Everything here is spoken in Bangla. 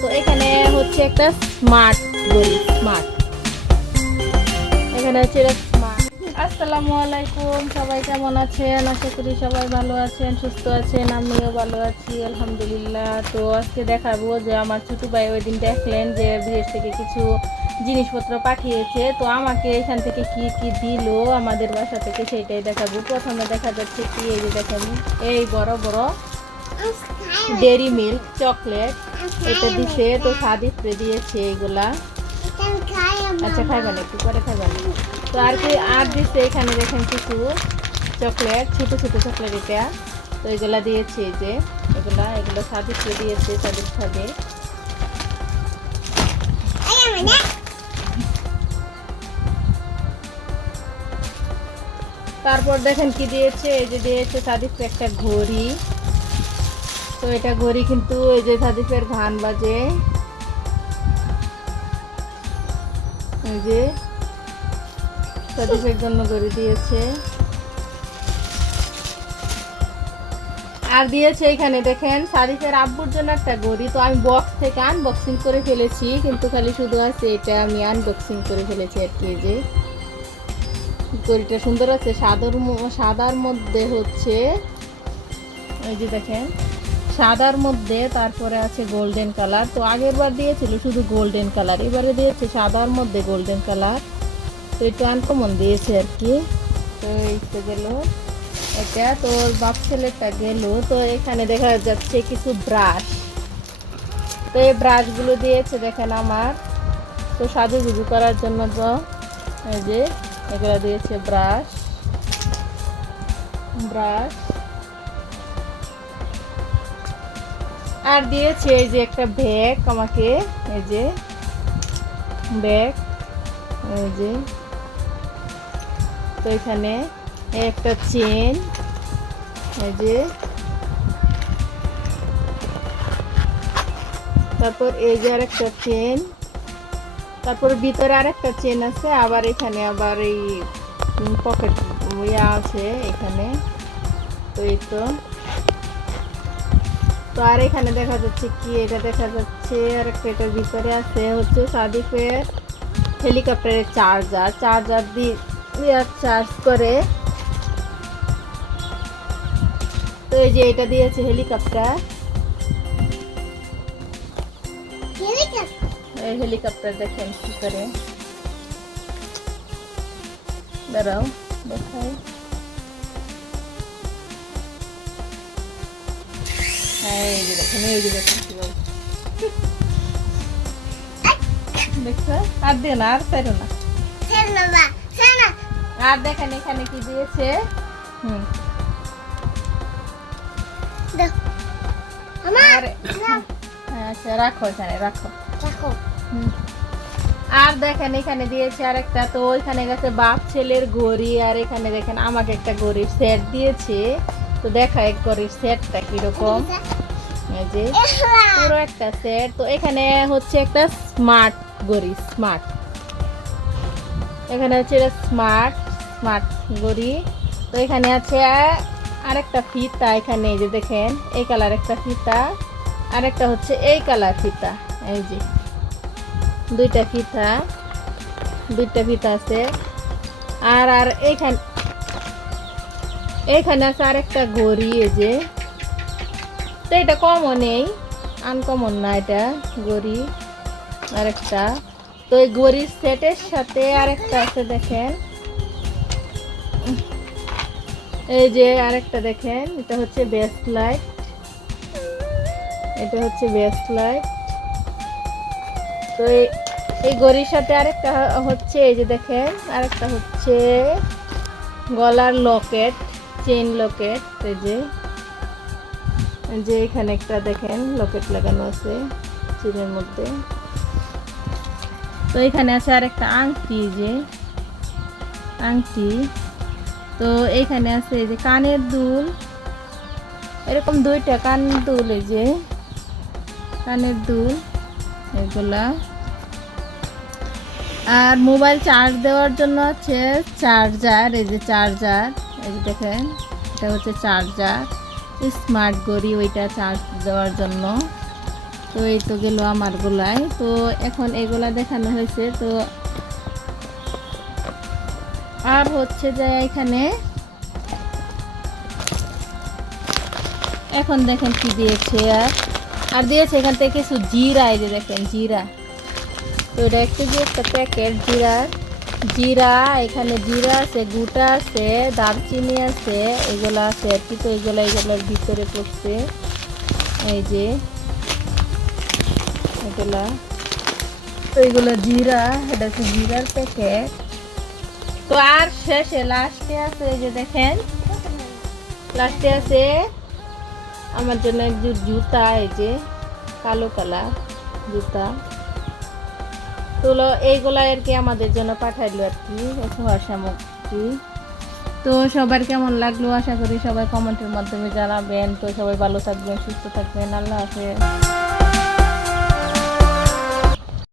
তো এখানে হচ্ছে একটা স্মার্ট ঘড়ি স্মার্ট এখানে হচ্ছে আসসালামু আলাইকুম, সবাই কেমন আছেন? আশা করি সবাই ভালো আছেন, সুস্থ আছেন, আমিও ভালো আছি, আলহামদুলিল্লাহ। তো আজকে দেখাবো যে আমার ছোট ভাই ওই দিন দেখলেন যে বিদেশ থেকে কিছু জিনিসপত্র পাঠিয়েছে। তো আমাকে এখান থেকে কি কি দিল আমাদের বাসা থেকে সেটাই দেখাবো। প্রথমে দেখা যাচ্ছে কি, এই যে দেখেন, এই বড় বড় ডেরি মিল্ক চকলেট এটা দিছে, তো স্বাদ দিয়েছে এগুলা। আচ্ছা খাইবেন একটু পরে খাইবেন তো আর কি, আর দিচ্ছে এখানে দেখেন কিছু চকলেট ছোট ছোট চকলেট এটা। তো এগুলা দিয়েছে যে, এগুলা, এগুলো স্বাদ দিয়েছে তাদের সাথে তারপর দেখেন কি দিয়েছে, এই যে দিয়েছে সাদিফকে একটা ঘড়ি। তো এটা ঘড়ি কিন্তু এই যে সাদিফের গান বাজে। এই যে সাদিফের জন্য ঘড়ি দিয়েছে। আর দিয়েছে এখানে দেখেন সাদিফের আব্বুর জন্য একটা ঘড়ি। তো আমি বক্স থেকে আনবক্সিং করে ফেলেছি, কিন্তু খালি শুধু আছে এটা আমি আনবক্সিং করে ফেলেছি আর কি যে। ঘড়িটা সুন্দর আছে, সাদার সাদার মধ্যে হচ্ছে, এই যে দেখেন। সাদার মধ্যে, তারপরে আছে গোল্ডেন কালার তো আগের বার দিয়েছিল শুধু গোল্ডেন কালার এবারে দিয়েছে সাদার মধ্যে গোল্ডেন কালার তো একটু আনকমন দিয়েছে আর কি। তো এই তো গেল। এটা তোর বাপ ছেলেটা গেল। তো এখানে দেখা যাচ্ছে কিছু ব্রাশ তো এই ব্রাশগুলো দিয়েছে দেখেন আমার। তো সাজুগুজু করার জন্য তো এই যে এগুলো দিয়েছে ব্রাশ ব্রাশ আর দিয়েছে এই যে একটা ব্যাগ আমাকে, এই যে ব্যাগ, এই যে। তো এখানে একটা চেন, এই যে। তারপর এই যে আর একটা চেন, তারপর ভিতরে আর একটা চেন আছে, আবার এখানে আবার এই পকেট, ইয়া আছে এখানে। তো এই তো। তো আর এখানে দেখা যাচ্ছে কি? এটা দেখা যাচ্ছে আর একটা ভিতরে আছে হচ্ছে সাদিফের হেলিকপ্টারের চার্জার। চার্জার দিয়ে চার্জ করে। তো এই যে এটা দিয়েছে হেলিকপ্টার। হেলিকপ্টার দেখেন কি করে। দাঁড়াও, দেখাই। হ্যাঁ এই যে দেখেন এই যে দেখেন কীভাবে দেখছ? আর দিও না আর না। আর দেখেন এখানে কি দিয়েছে। হুম। হ্যাঁ আচ্ছা রাখো এখানে রাখো। হুম। আর দেখেন এখানে দিয়েছে আর একটা তো ওইখানে গেছে বাপ ছেলের ঘড়ি আর এখানে দেখেন আমাকে একটা ঘড়ির সেট দিয়েছে। তো দেখা এক ঘড়ির সেটটা এই যে পুরো একটা সেট তো এখানে হচ্ছে একটা স্মার্ট ঘড়ি স্মার্ট এখানে হচ্ছে স্মার্ট স্মার্ট ঘড়ি। তো এখানে আছে আরেকটা ফিতা এখানে, এই যে দেখেন, এই কালার একটা ফিতা। আরেকটা হচ্ছে এই কালার ফিতা, এই যে। দুইটা ফিতা দুইটা ফিতা আছে। আর আর এইখানে এইখানে আছে আরেকটা ঘড়ি এই যে। তো এটা কমন নেই আনকমন না এটা ঘড়ি আরেকটা। তো এই ঘড়ির সেটের সাথে আরেকটা আছে দেখেন। এই যে আরেকটা দেখেন, এটা হচ্ছে বেস্ট লাইট এটা হচ্ছে বেস্ট লাইট তো এই- ঘড়ির সাথে আরেকটা হচ্ছে, এই যে দেখেন, আরেকটা হচ্ছে গলার লকেট চেইন লকেট, এই যে যে এখানে একটা দেখেন, লকেট লাগানো আছে চেনের মধ্যে। তো এখানে আছে আরেকটা আংটি, এই যে, আংটি। তো এইখানে আছে এই যে কানের দুল, এরকম দুইটা কান দুল, এই যে, কানের দুল, এগুলা। আর মোবাইল চার্জ দেওয়ার জন্য আছে চার্জার, এই যে চার্জার। এই যে দেখেন, এটা হচ্ছে চার্জার। স্মার্ট ঘড়ি ওইটা চার্জ দেওয়ার জন্য। তো এই তো গেল আমার গোলায়। তো এখন এগুলা দেখানো হয়েছে, তো আর হচ্ছে যে এখানে এখন দেখেন কি দিয়েছে আর। আর দিয়েছে এখান থেকে কিছু জিরা, এই যে দেখেন জিরা। তো এটা একটু যে একটা প্যাকেট জিরার। জিরা, এখানে জিরা আছে গুটা আছে, দারচিনি আছে, এগুলো আছে আর কি। তো এগুলো, এগুলোর ভিতরে পড়ছে। এই যে এগুলা। তো এগুলো জিরা, এটা হচ্ছে জিরার প্যাকেট। তো আর শেষে লাস্টে আছে, এই যে দেখেন। লাস্টে আছে আমার জন্য একজোড় জুতা, এই যে কালো কালার জুতা। তো এইগুলো আর কি আমাদের জন্য পাঠাইলো আর কি, উপহার সামগ্রী। তো সবার কেমন লাগল? আশা করি সবাই কমেন্টের মাধ্যমে জানাবেন। তো সবাই ভালো থাকবেন, সুস্থ থাকবেন। আল্লাহ হাফেজ।